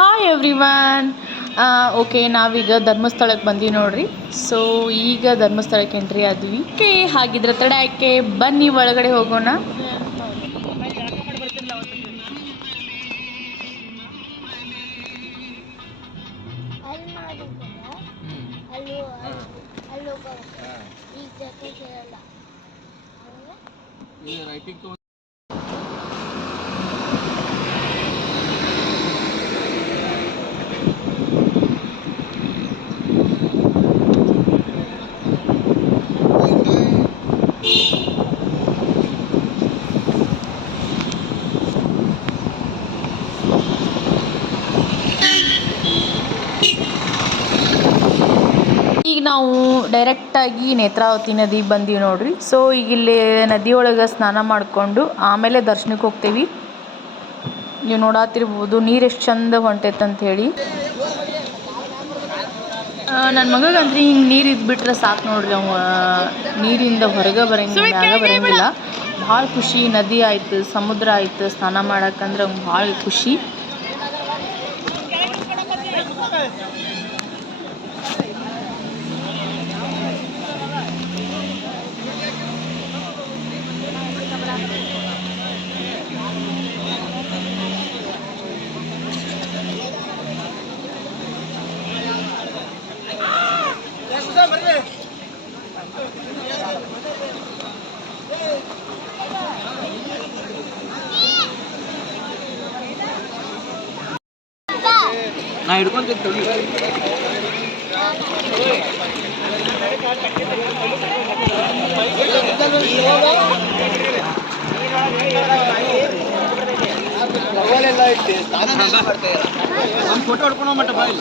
Hi everyone. Okay, ನಾವೀಗ ಧರ್ಮಸ್ಥಳಕ್ಕೆ ಬಂದೀವಿ ನೋಡ್ರಿ. ಸೊ ಈಗ ಧರ್ಮಸ್ಥಳಕ್ಕೆ ಎಂಟ್ರಿ ಆದ್ವಿ. ಓಕೆ, ಹಾಗಿದ್ರೆ ತಡ ಯಾಕೆ, ಬನ್ನಿ ಒಳಗಡೆ ಹೋಗೋಣ. ಈಗ ನಾವು ಡೈರೆಕ್ಟಾಗಿ ನೇತ್ರಾವತಿ ನದಿ ಬಂದೀವಿ ನೋಡ್ರಿ. ಸೊ ಈಗ ಇಲ್ಲಿ ನದಿಯೊಳಗೆ ಸ್ನಾನ ಮಾಡಿಕೊಂಡು ಆಮೇಲೆ ದರ್ಶನಕ್ಕೆ ಹೋಗ್ತೇವಿ. ನೀವು ನೋಡಾತಿರ್ಬೋದು ನೀರು ಎಷ್ಟು ಚಂದ ಹೊಂಟೈತೆ ಹೇಳಿ. ನನ್ನ ಮಗಗಂದ್ರೆ ಹಿಂಗೆ ನೀರು ಇದ್ಬಿಟ್ರೆ ಸಾಕು ನೋಡ್ರಿ, ಅವ ನೀರಿಂದ ಹೊರಗೆ ಬರಂಗಿಲ್ಲ. ಭಾಳ ಖುಷಿ. ನದಿ ಆಯ್ತು, ಸಮುದ್ರ ಆಯ್ತು, ಸ್ನಾನ ಮಾಡಕ್ಕಂದ್ರೆ ಅವ್ನು ಭಾಳ ಖುಷಿ. ನಾ ಹಿಡ್ಕೊಂತಿತ್ತು. ಒಂದು ಫೋಟೋ ಹೊಡ್ಕೊಂಡು ಮಟ್ಟ ಬಾಯಿ.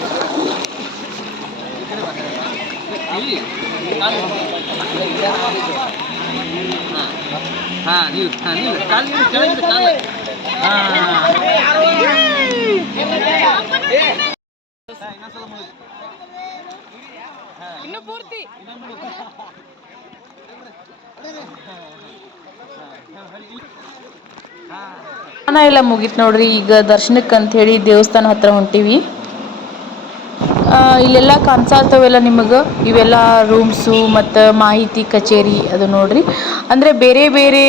ಹಾಂ ನೀವು ಕಾಲು ಕೆಳಗಿಟ್ಟು ಕಾಲು. ಇನ್ನು ಪೂರ್ತಿ ಸ್ನಾನ ಎಲ್ಲ ಮುಗೀತು ನೋಡ್ರಿ. ಈಗ ದರ್ಶನಕ್ಕೆ ಅಂತ ಹೇಳಿ ದೇವಸ್ಥಾನ ಹತ್ರ ಹೊಂಟೀವಿ. ಇಲ್ಲೆಲ್ಲ ಕಾಣಿಸ್ತಾವೆಲ್ಲ ನಿಮಗೆ, ಇವೆಲ್ಲ ರೂಮ್ಸು ಮತ್ತು ಮಾಹಿತಿ ಕಚೇರಿ ಅದು ನೋಡ್ರಿ. ಅಂದರೆ ಬೇರೆ ಬೇರೆ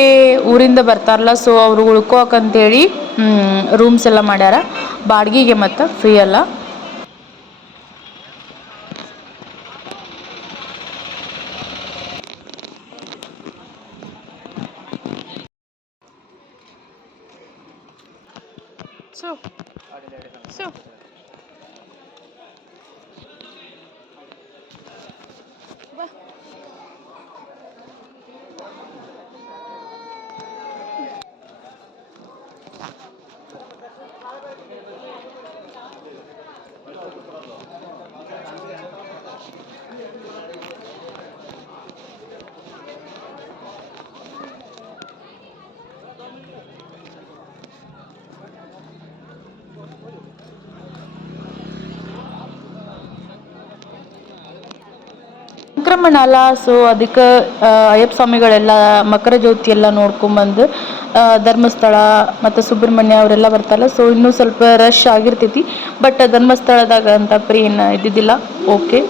ಊರಿಂದ ಬರ್ತಾರಲ್ಲ, ಸೊ ಅವರು ಉಳ್ಕೋಕಂತೇಳಿ ರೂಮ್ಸ್ ಎಲ್ಲ ಮಾಡ್ಯಾರ ಬಾಡಿಗೆಗೆ, ಮತ್ತು ಫ್ರೀ ಅಲ್ಲ. ಸೊ ಸಂಕ್ರಮಣ ಅಲ್ಲ, ಸೊ ಅದಕ್ಕೆ ಅಯ್ಯಪ್ಪ ಸ್ವಾಮಿಗಳೆಲ್ಲ ಮಕರ ಜ್ಯೋತಿ ಎಲ್ಲ ನೋಡ್ಕೊಂಬಂದು ಧರ್ಮಸ್ಥಳ ಮತ್ತು ಸುಬ್ರಹ್ಮಣ್ಯ ಅವರೆಲ್ಲ ಬರ್ತಾರಲ್ಲ, ಸೊ ಇನ್ನೂ ಸ್ವಲ್ಪ ರಶ್ ಆಗಿರ್ತೈತಿ. ಬಟ್ ಧರ್ಮಸ್ಥಳದಾಗ ಅಂತ ಏನು ಇದ್ದಿದ್ದಿಲ್ಲ. ಓಕೆ,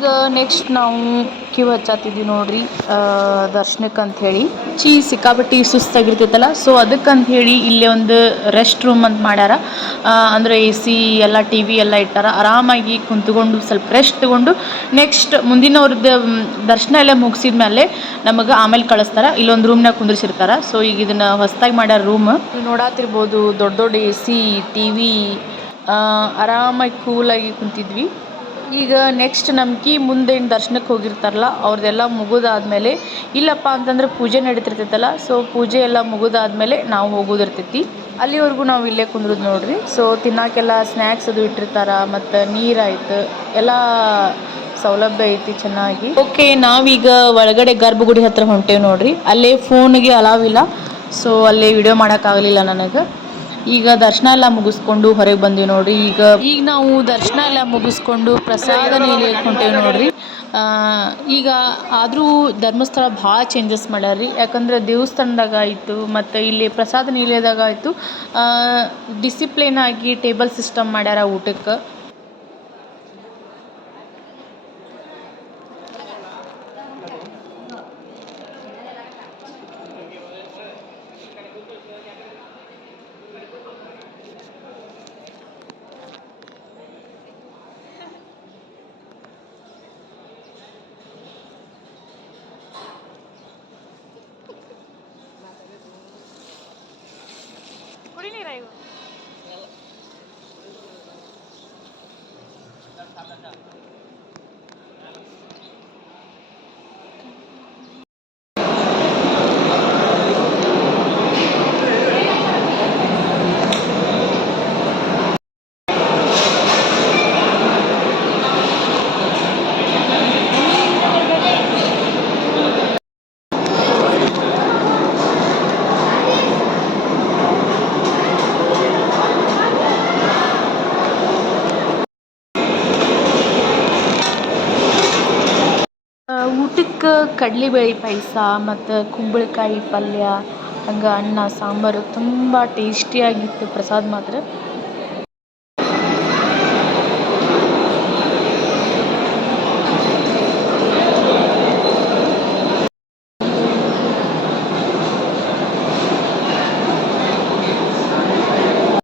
ಈಗ ನೆಕ್ಸ್ಟ್ ನಾವು ಕ್ಯೂ ಹಚ್ಚಾತಿದ್ವಿ ನೋಡ್ರಿ ದರ್ಶನಕ್ಕೆ ಅಂಥೇಳಿ. ಸಿಕ್ಕಾಪಟ್ಟಿ ಸುಸ್ತಾಗಿರ್ತೈತಲ್ಲ, ಸೊ ಅದಕ್ಕಂತ ಹೇಳಿ ಇಲ್ಲೇ ಒಂದು ರೆಸ್ಟ್ ರೂಮ್ ಅಂತ ಮಾಡ್ಯಾರ. ಅಂದರೆ AC ಎಲ್ಲ TV ಎಲ್ಲ ಇಟ್ಟಾರ. ಆರಾಮಾಗಿ ಕುಂತ್ಕೊಂಡು ಸ್ವಲ್ಪ ರೆಸ್ಟ್ ತೊಗೊಂಡು ನೆಕ್ಸ್ಟ್ ಮುಂದಿನವ್ರದ್ದು ದರ್ಶನ ಎಲ್ಲ ಮುಗಿಸಿದ ಮೇಲೆ ನಮಗೆ ಆಮೇಲೆ ಕಳಿಸ್ತಾರೆ. ಇಲ್ಲೊಂದು ರೂಮ್ನಾಗ ಕುಂದ್ರಿಸಿರ್ತಾರೆ. ಸೊ ಈಗ ಇದನ್ನು ಹೊಸದಾಗಿ ಮಾಡ್ಯಾರ ರೂಮ್. ನೋಡಾತಿರ್ಬೋದು, ದೊಡ್ಡ ದೊಡ್ಡ AC TV, ಆರಾಮಾಗಿ ಕೂಲಾಗಿ ಕುಂತಿದ್ವಿ. ಈಗ ನೆಕ್ಸ್ಟ್ ನಮ್ಕಿ ಮುಂದೇನು ದರ್ಶನಕ್ಕೆ ಹೋಗಿರ್ತಾರಲ್ಲ ಅವ್ರದ್ದೆಲ್ಲ ಮುಗಿದಾದ್ಮೇಲೆ ಇಲ್ಲಪ್ಪ ಅಂತಂದ್ರೆ ಪೂಜೆ ನಡೀತಿರ್ತೈತಲ್ಲ, ಸೊ ಪೂಜೆ ಎಲ್ಲ ಮುಗಿದಾದ್ಮೇಲೆ ನಾವು ಹೋಗೋದಿರ್ತೈತಿ. ಅಲ್ಲಿವರೆಗೂ ನಾವು ಇಲ್ಲೇ ಕುಂದ್ರದು ನೋಡ್ರಿ. ಸೊ ತಿನ್ನೋಕ್ಕೆಲ್ಲ ಸ್ನ್ಯಾಕ್ಸ್ ಅದು ಇಟ್ಟಿರ್ತಾರೆ, ಮತ್ತು ನೀರಾಯ್ತು ಎಲ್ಲ ಸೌಲಭ್ಯ ಐತಿ ಚೆನ್ನಾಗಿ. ಓಕೆ, ನಾವೀಗ ಒಳಗಡೆ ಗರ್ಭಗುಡಿ ಹತ್ರ ಹೊಂಟೇವೆ ನೋಡ್ರಿ. ಅಲ್ಲೇ ಫೋನ್ಗೆ ಅಲಾವ್ ಇಲ್ಲ, ಸೊ ಅಲ್ಲೇ ವಿಡಿಯೋ ಮಾಡೋಕ್ಕಾಗಲಿಲ್ಲ ನನಗೆ. ಈಗ ದರ್ಶನ ಎಲ್ಲ ಮುಗಿಸ್ಕೊಂಡು ಹೊರಗೆ ಬಂದ್ವಿ ನೋಡ್ರಿ. ಈಗ ನಾವು ದರ್ಶನ ಎಲ್ಲ ಮುಗಿಸ್ಕೊಂಡು ಪ್ರಸಾದ ನಿಲಯಕ್ಕೆ ಹೊಂಟೇವಿ ನೋಡ್ರಿ. ಈಗ ಆದರೂ ಧರ್ಮಸ್ಥಳ ಭಾಳ ಚೇಂಜಸ್ ಮಾಡ್ಯಾರ್ರಿ. ಯಾಕಂದ್ರೆ ದೇವಸ್ಥಾನದಾಗ ಆಯಿತು ಮತ್ತು ಇಲ್ಲಿ ಪ್ರಸಾದ ನಿಲಯದಾಗ ಆಯಿತು, ಡಿಸಿಪ್ಲಿನ್ ಆಗಿ ಟೇಬಲ್ ಸಿಸ್ಟಮ್ ಮಾಡ್ಯಾರ ಊಟಕ್ಕೆ. ಊಟಕ್ಕೆ ಕಡಲೆಬೇಳೆ ಪಾಯಸ ಮತ್ತು ಕುಂಬಳಕಾಯಿ ಪಲ್ಯ, ಹಂಗೆ ಅನ್ನ ಸಾಂಬಾರು ತುಂಬ ಟೇಸ್ಟಿಯಾಗಿತ್ತು ಪ್ರಸಾದ ಮಾತ್ರ.